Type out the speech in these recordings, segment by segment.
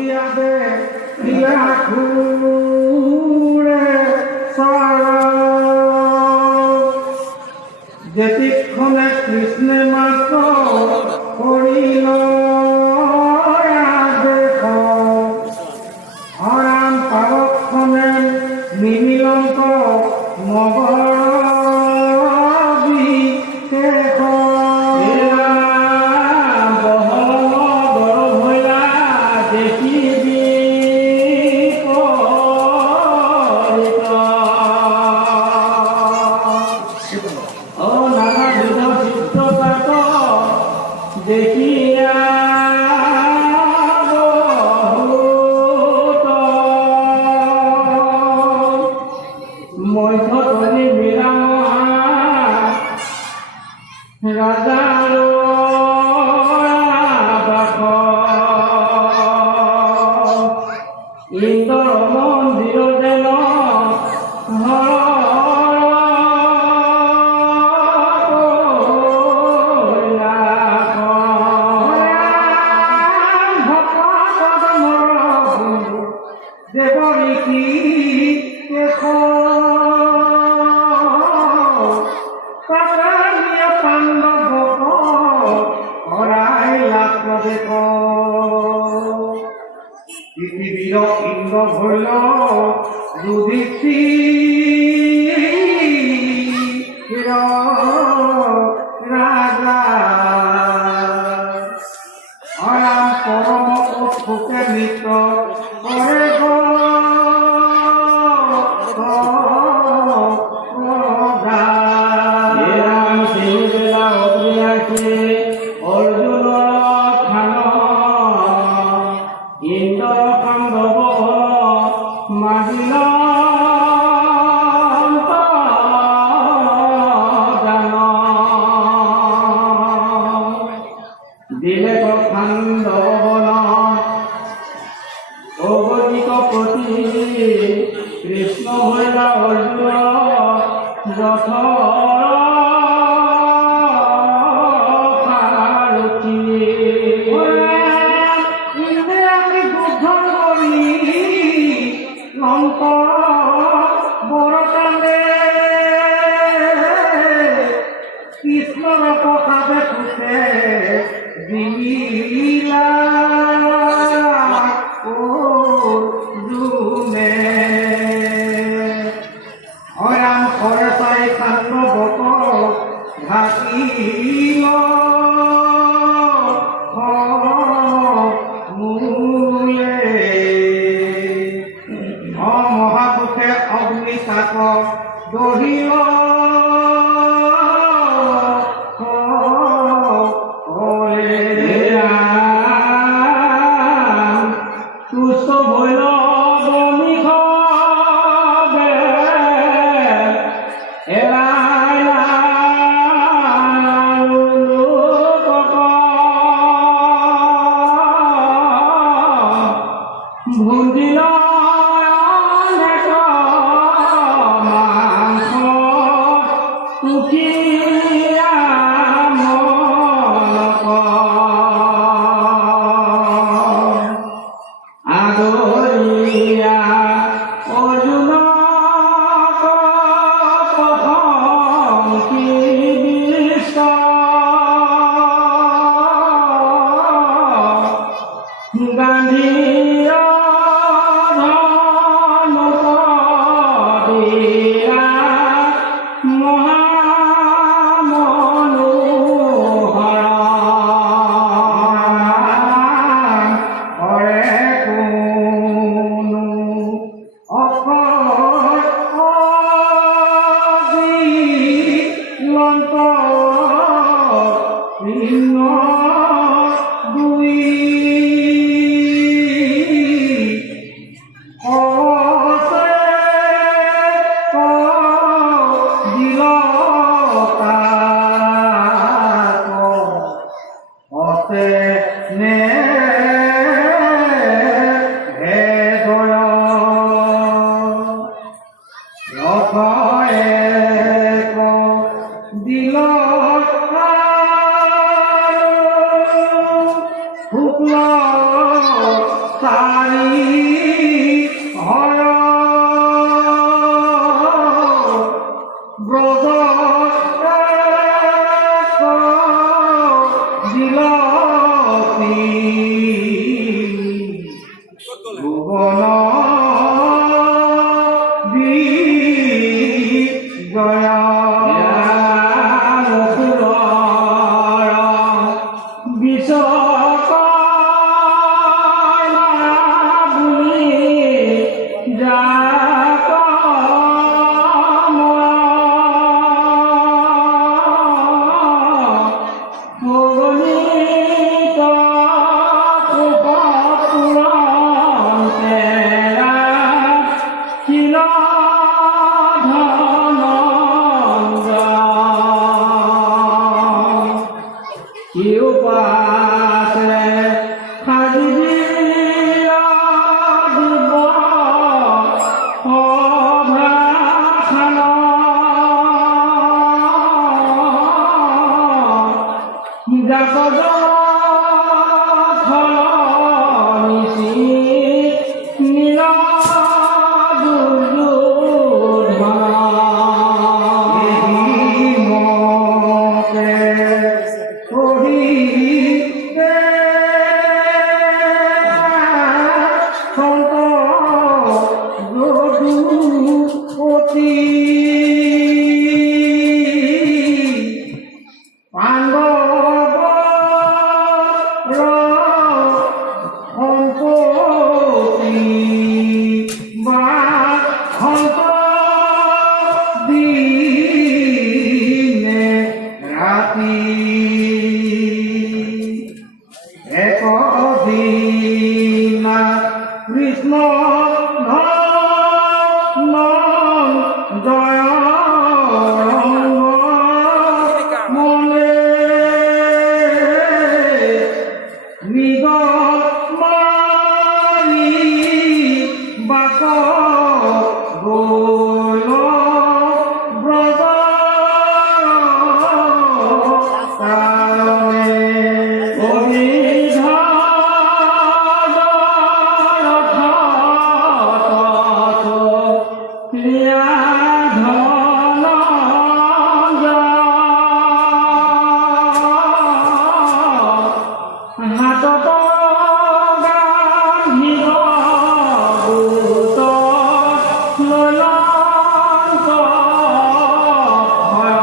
লুটিয়াবে ইয়া খুড়ে সারা যেতিক্ষণে কৃষ্ণে মাত্র করিল দেখ হরাম পারক্ষণে নিমিলন্ত মগর দেখিয়া মধ্যতলি বিরাম রাজার ইন্দ্র মন্দির যেন দেবরী কি পাণ্ডব করাই লাভ দেখ পৃথিবীর ইন্দ্র হইল যুধিষ্ঠির রাজা অরাম পরম সুখে মিত্র করে অর্জুন খান ইন্দ্র পাণ্ডব মাহিল দিলে পাণ্ডব অবধিক প্রতি কৃষ্ণ হইলা অর্জুন যথ কৃষ্ণর কথাতে খুশে দিলা জুনে হরাম করে তাই কান্ড বত ঘাটিল মূলে মহাপুষে অগ্নিশাপ দহিল তুষ্ট হইল বমিখ ভুজিল মাংস তুকিয়া মলক আদরিয়া অর্জুন কি বিশ্ব গান্ধী দুই কৃষ্ণ ধন জয় মনে মৃগ মারি বাক গৌল ব্রত কারণে হাতত গান্ধীৰ গোট ললন্ত ভয়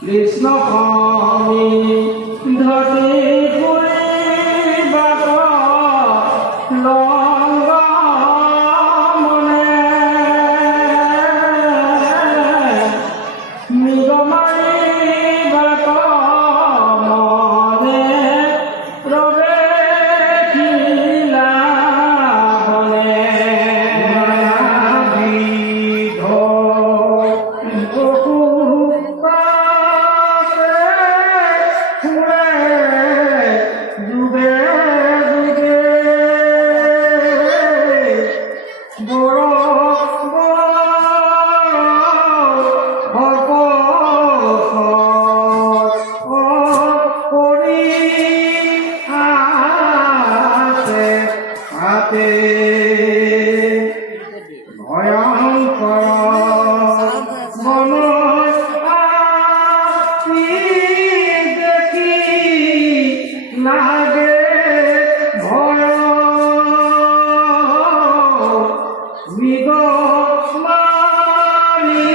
কৃষ্ণ কমি ধতি ফুৰিবাক লংগ মনে মৃগ মাৰিবাক মনে প্ৰৱেশিলা বনে বিধ পশু পাছে ফুৰে যুগে যুগে বৰ ভয়ঙ্কর মনৰ দেখি লাগে ভয় মৃগ মাৰি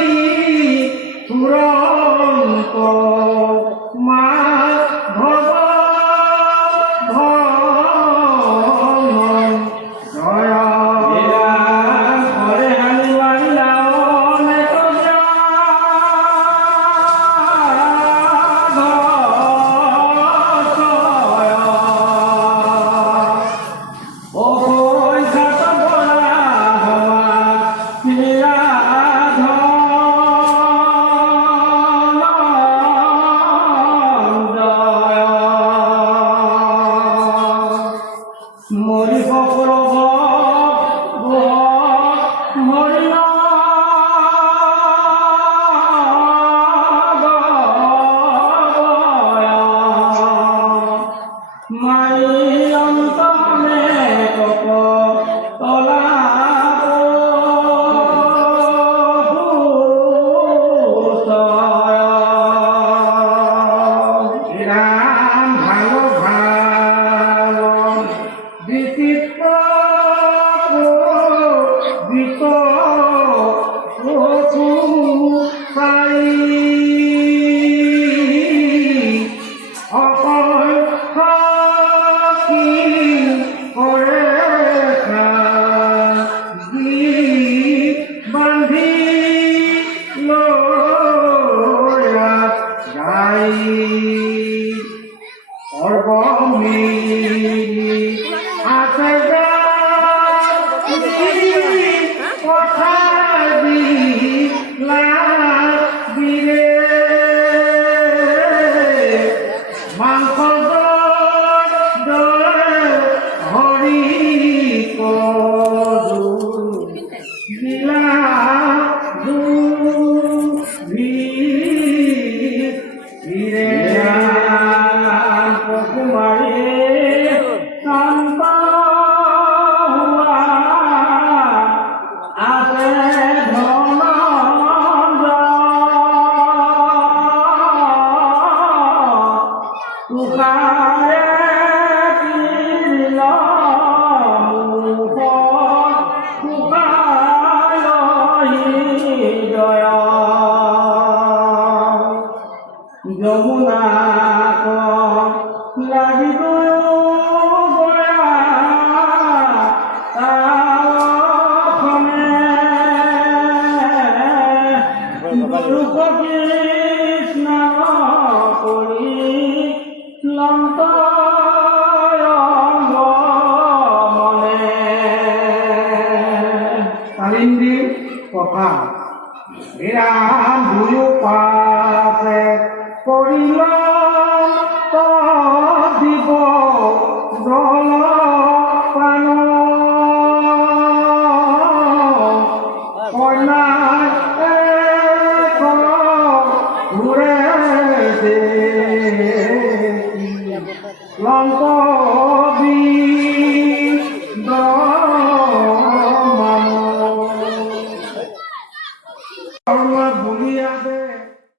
তুৰন্ত মাধৱ জয় ঘরে হানি মারিলা অনেক ও ঘাট বলা হওয়া ফিরা মরি বকর মরিল মাই অন্তনে কপ তলা রাম ভালো ভালো বিচিত্র বিত চাই অকল সাক্ষী কৰে বান্ধি লয়া যাই সর্বমিলি আছে কথা দিলে মাংস হরি দিলা ধীরে কুমারী শান্ত আছে ধন তুকারে যমুনা লাগিব কৃষ্ণ কৰি লন্ত পাশে করিল দিব দল পান ঘুরে লঙ্ক